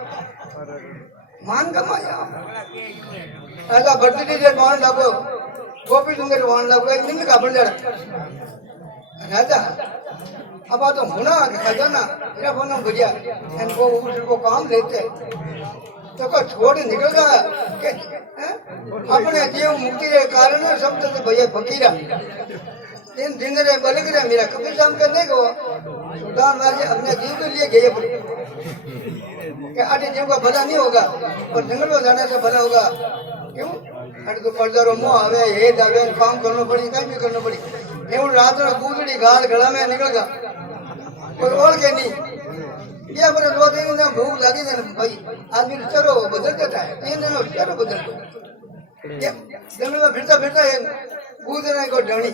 मान कमाया ऐसा बढ़ती जे मान लगो गोपी सुंदर मान लगो एक निंद का बंदर राजा अब आ तो होना खजाना मेरा फोन बुझिया इनको को काम लेते तो को छोड़ निकल गया कि अपने जीव मुक्ति के कारण शब्द से भैया फकीरा दिन दिन रे बलग रे मेरा कभी शाम करने को सुल्तान वाले अपने जीव के लिए गए कि आटे जीव का भला नहीं होगा और जंगल में जाने से भला होगा क्यों आटे तो पर्दारो मुंह आवे हे दावे काम करना पड़ी कहीं भी करना पड़ी એવું રાત નો કૂદડી ગાલ ગળા में निकल गया कोई और के नहीं ये पर दो दिन में भूख लगी है भाई आदमी चलो बदल जाता है तीन दिन में चलो बदल ये जंगल में फिरता फिरता है कूदने को डणी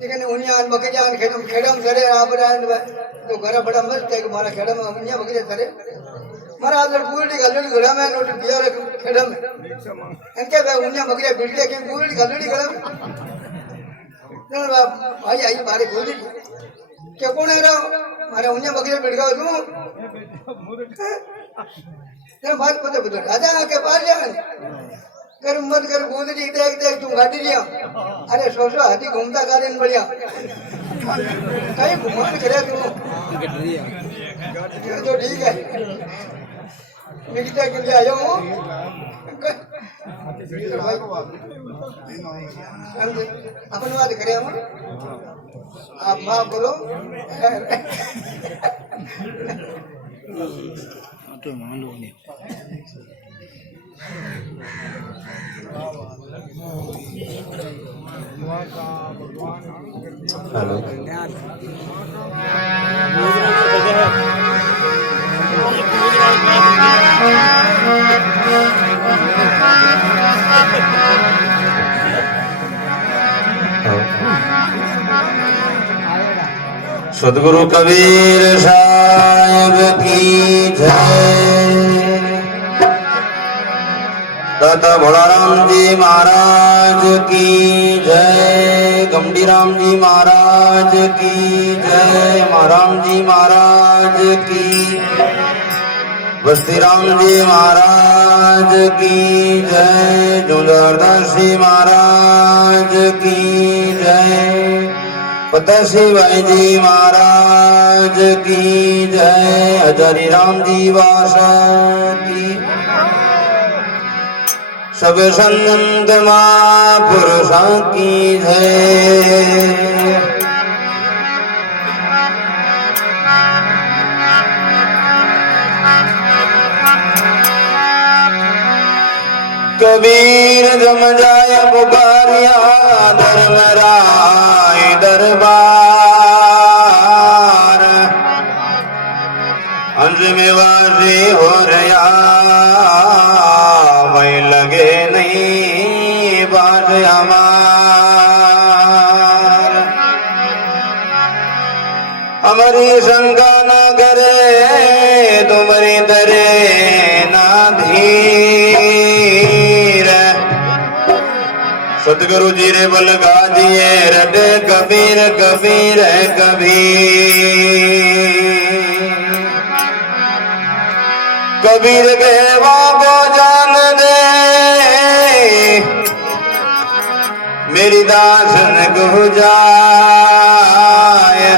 लेकिन उन्यान बकरियान खेडम खेडम करे आप तो घर बड़ा मस्त है हमारा खेडम उन्या बकरिया करे मारा आदर कूदड़ी गलड़ी गला में नोट दिया रे खेडम में इनके भाई उन्या बकरिया बिल्डिया के कूदड़ी गलड़ी गला में भाई आई मारे कूदड़ी क्या कौन है रा मारे उन्या बकरिया बिड़गा तू ना बात पता पता राजा के पास जा कर मत कर कूदड़ी देख देख तू गाड़ी लिया अरे सो हाथी घूमता गार्डन बढ़िया कहीं घुमान करे तू तो ठीक है मिलता के लिए आया हूँ अपन बात करें हम आप माफ करो तो मालूम नहीं हेलो सदगुरु कबीर साहिब की जय। दादा भोलाराम जी महाराज की जय। गमडीराम जी महाराज की जय। महाराम जी महाराज की। बस्तीराम जी महाराज की जय। जोधारदास जी महाराज की जय। पतासी भाई जी महाराज की जय। हजारी राम जी वासा की। सब संत महापुरुषों की जय। कबीर जम जाय पुकारिया धर्मराय दरबार। हंस में वासी हो रहा वही लगे नहीं बात हमार। हमारी शंका न करे तुम्हारी दरे ना धीर। सतगुरु जी रे बल गाजिए रटे कबीर कबीर है कबीर। कबीर के को जान दे मेरी दासन को जाए।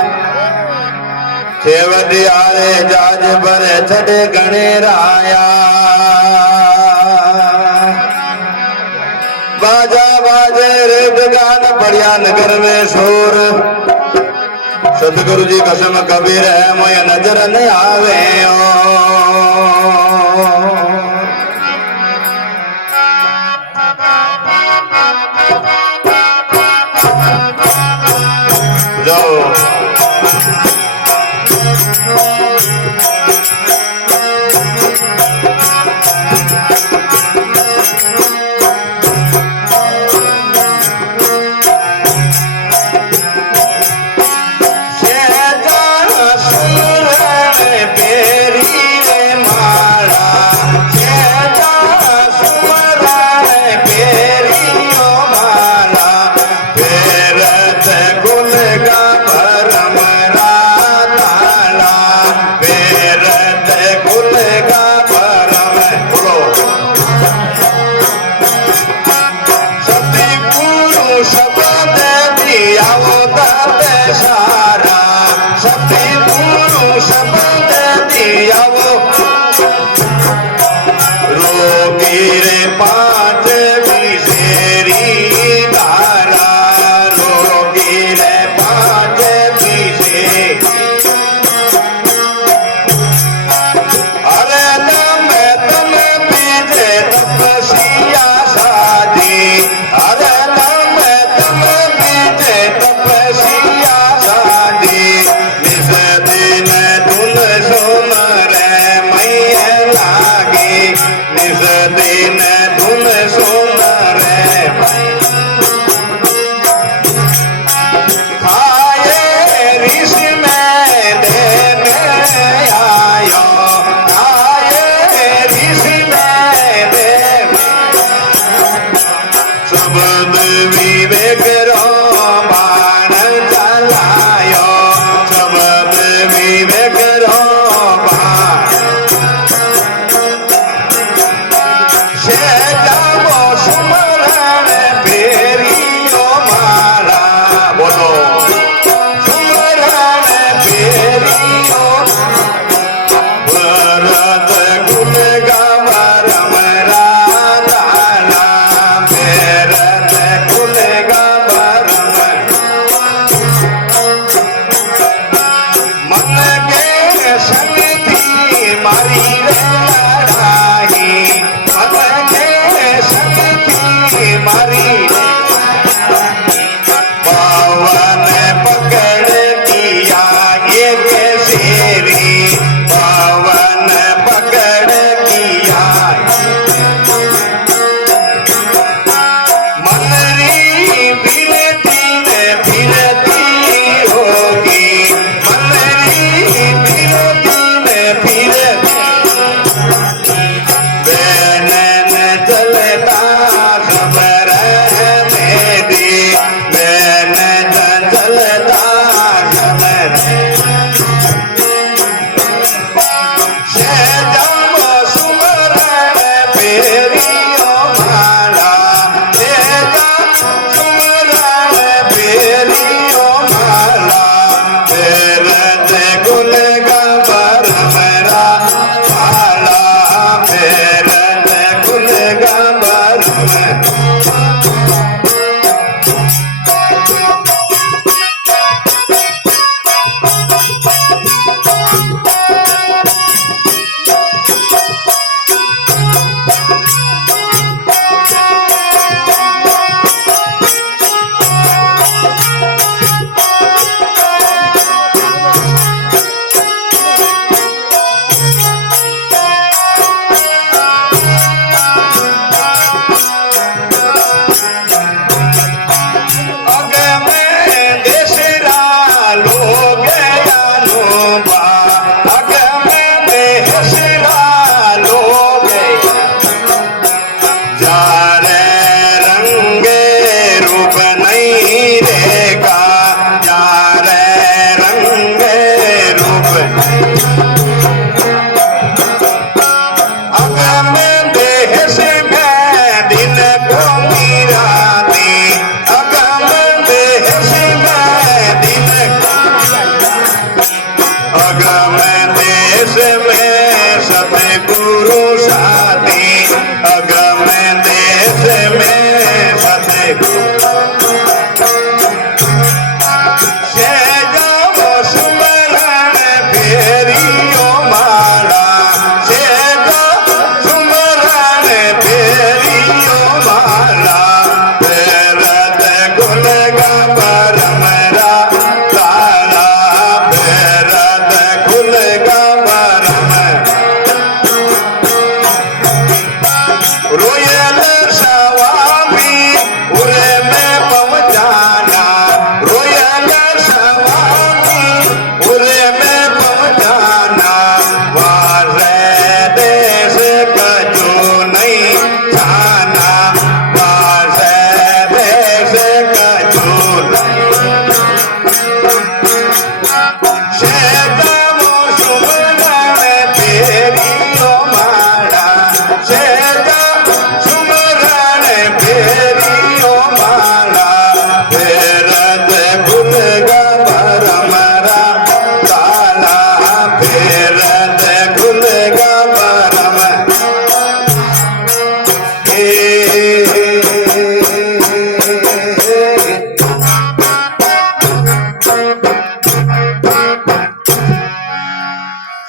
छेवट आरे जाज पर छठे गणे राया। बाजा बाजे रेत गान बढ़िया नगर में शोर। सतगुरु जी कसम कबीर है मोय नजर न आवे जाओ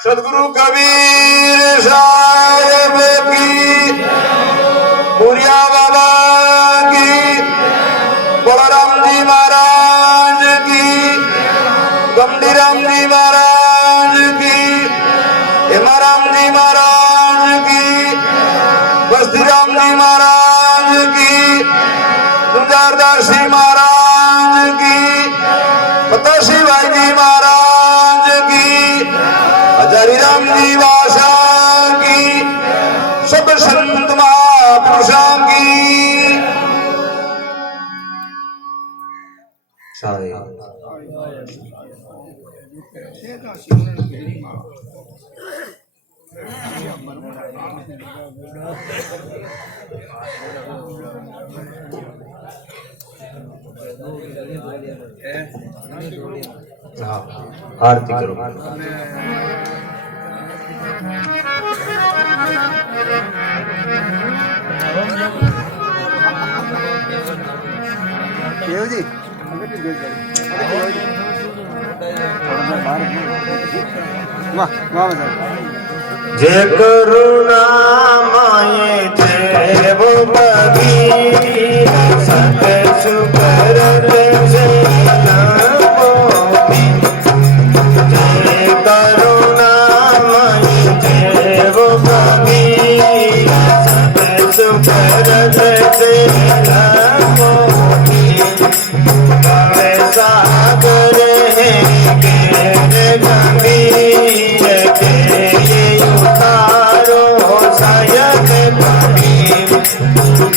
सदगुरु कबीर साहेब की, बुरिया बाबा की, बलराम जी महाराज की, गंडीराम जी महाराज की, हेमाराम जी महाराज की, बस्तीराम जी महाराज की, सुंदरदास जी महाराज की, पता शिवाई जी महाराज की, हजारी राम जी वासा की, सब संत महापुरुषों की। सारे हाँ आरती करो। देव जी वाह वाह जय करुणा माये जय वो कबीर सत सुकर से नामों जय करुणा माये जय वो कबीर सत सुकर से नामों सागर है के गंभीर के उतारो शायद कबीर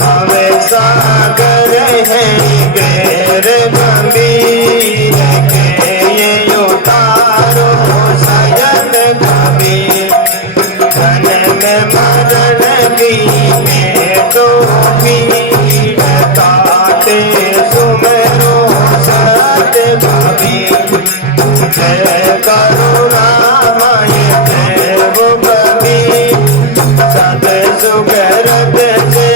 हमें सागर है बेर गंभीर के उतारो शायद कबीर जन्म मरण की तो पीर काटे सुमेरो सत कबीर जय करुणामय जय वो कबीर सत सुगरत से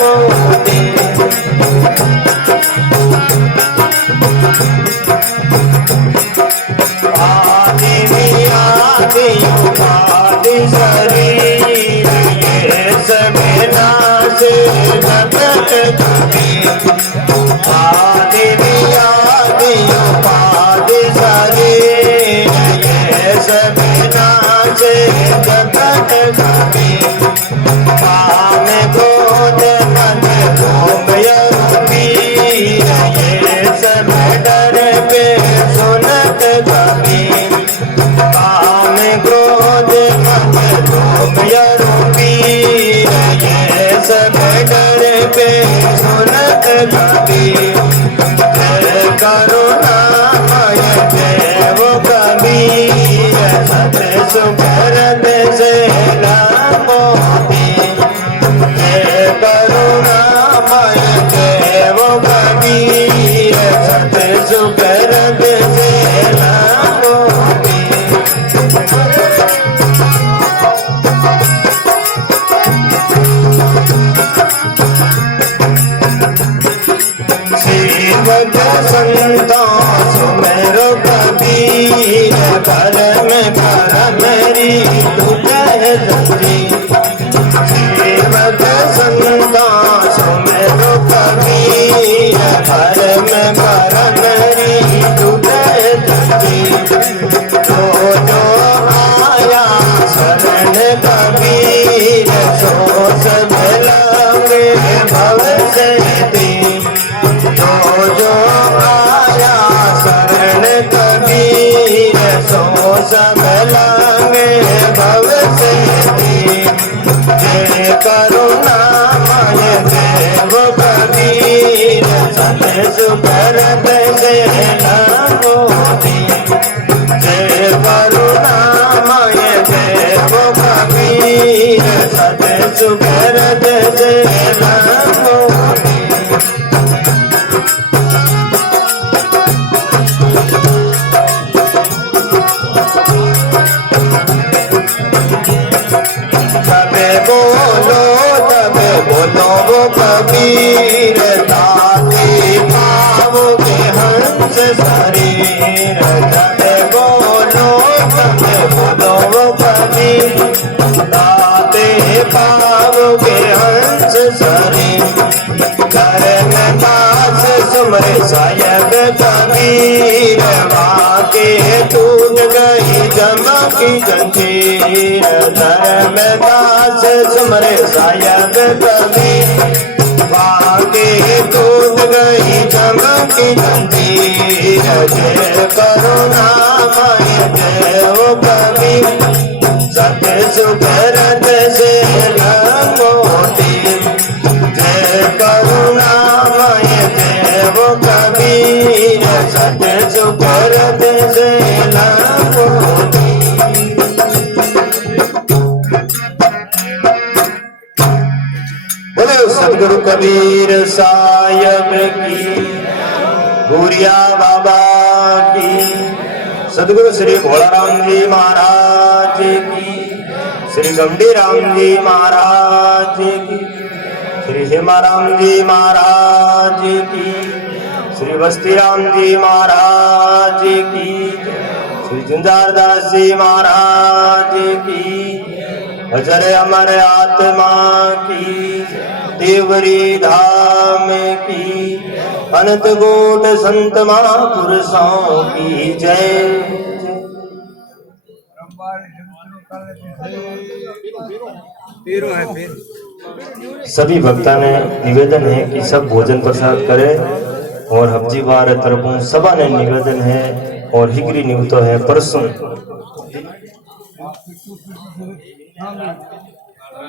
मोती आदि आदि उपाधि शरीर ये सब नाश जगत कबीर आदि आदि उपाधि शरीर ये सब नाश जगत कबीर काम क्रोध मद लोभ पीर ये सब डर पे सुनत कबीर काम क्रोध मद लोभ पीर ये सब डर पे सुनत कबीर जय करुणामय जय वो कबीर सत सुकरत से मोती जय करुणामय जय वो कबीर सत सुकरत से मोती भक्त संता सुमेरो कबीर करम मेरी तुझे जल्दी भक्त संता सुमेरो कबीर करम मेरी तुझे जल्दी जो आया शरण कबीर सो सब लगे भव से जो आया शरण कबीर सो सब लागे भव से जय करुणामय देव कबीर सत सुकरत से मोती जय करुणामय देव कबीर सत सुकरत से मोती बोलो वो कबीर ताकि पाओगे हंस सारी कबीर जब बोलो तब बोलो कबीर ताते पाओगे हंस सरी घर में दास सुमरे सायब कबीर वाके टूट गई जमा की जंजीर घर में दास सुमरे सायब कबीर वाके टूट गई जमा की जंजीर जय करुणामय जय ओ कबीर सत्य सुखरत से मोती जय करुणामय जय वो कबीर सत्य सुखरत से मोती बोले सदगुरु कबीर साहिब की भूरिया बाबा की सदगुरु श्री भोलाराम जी महाराज की श्री गंभीर राम जी महाराज की श्री हेमाराम जी महाराज की श्री बस्ती राम जी महाराज की श्री झुंझारदास जी महाराज की अजर अमर आत्मा की देवरी धाम की अनंत कोट संत महापुरुषों की जय। सभी भक्ता ने निवेदन है कि सब भोजन प्रसाद करें और हब्जी बार तरफों सभा ने निवेदन है और हिगरी निवतो है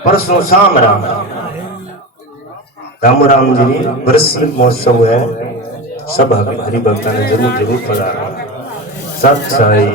परसों शाम राम जी बरसी महोत्सव है। सब हरि भक्ता ने जरूर पधारना। सत साई।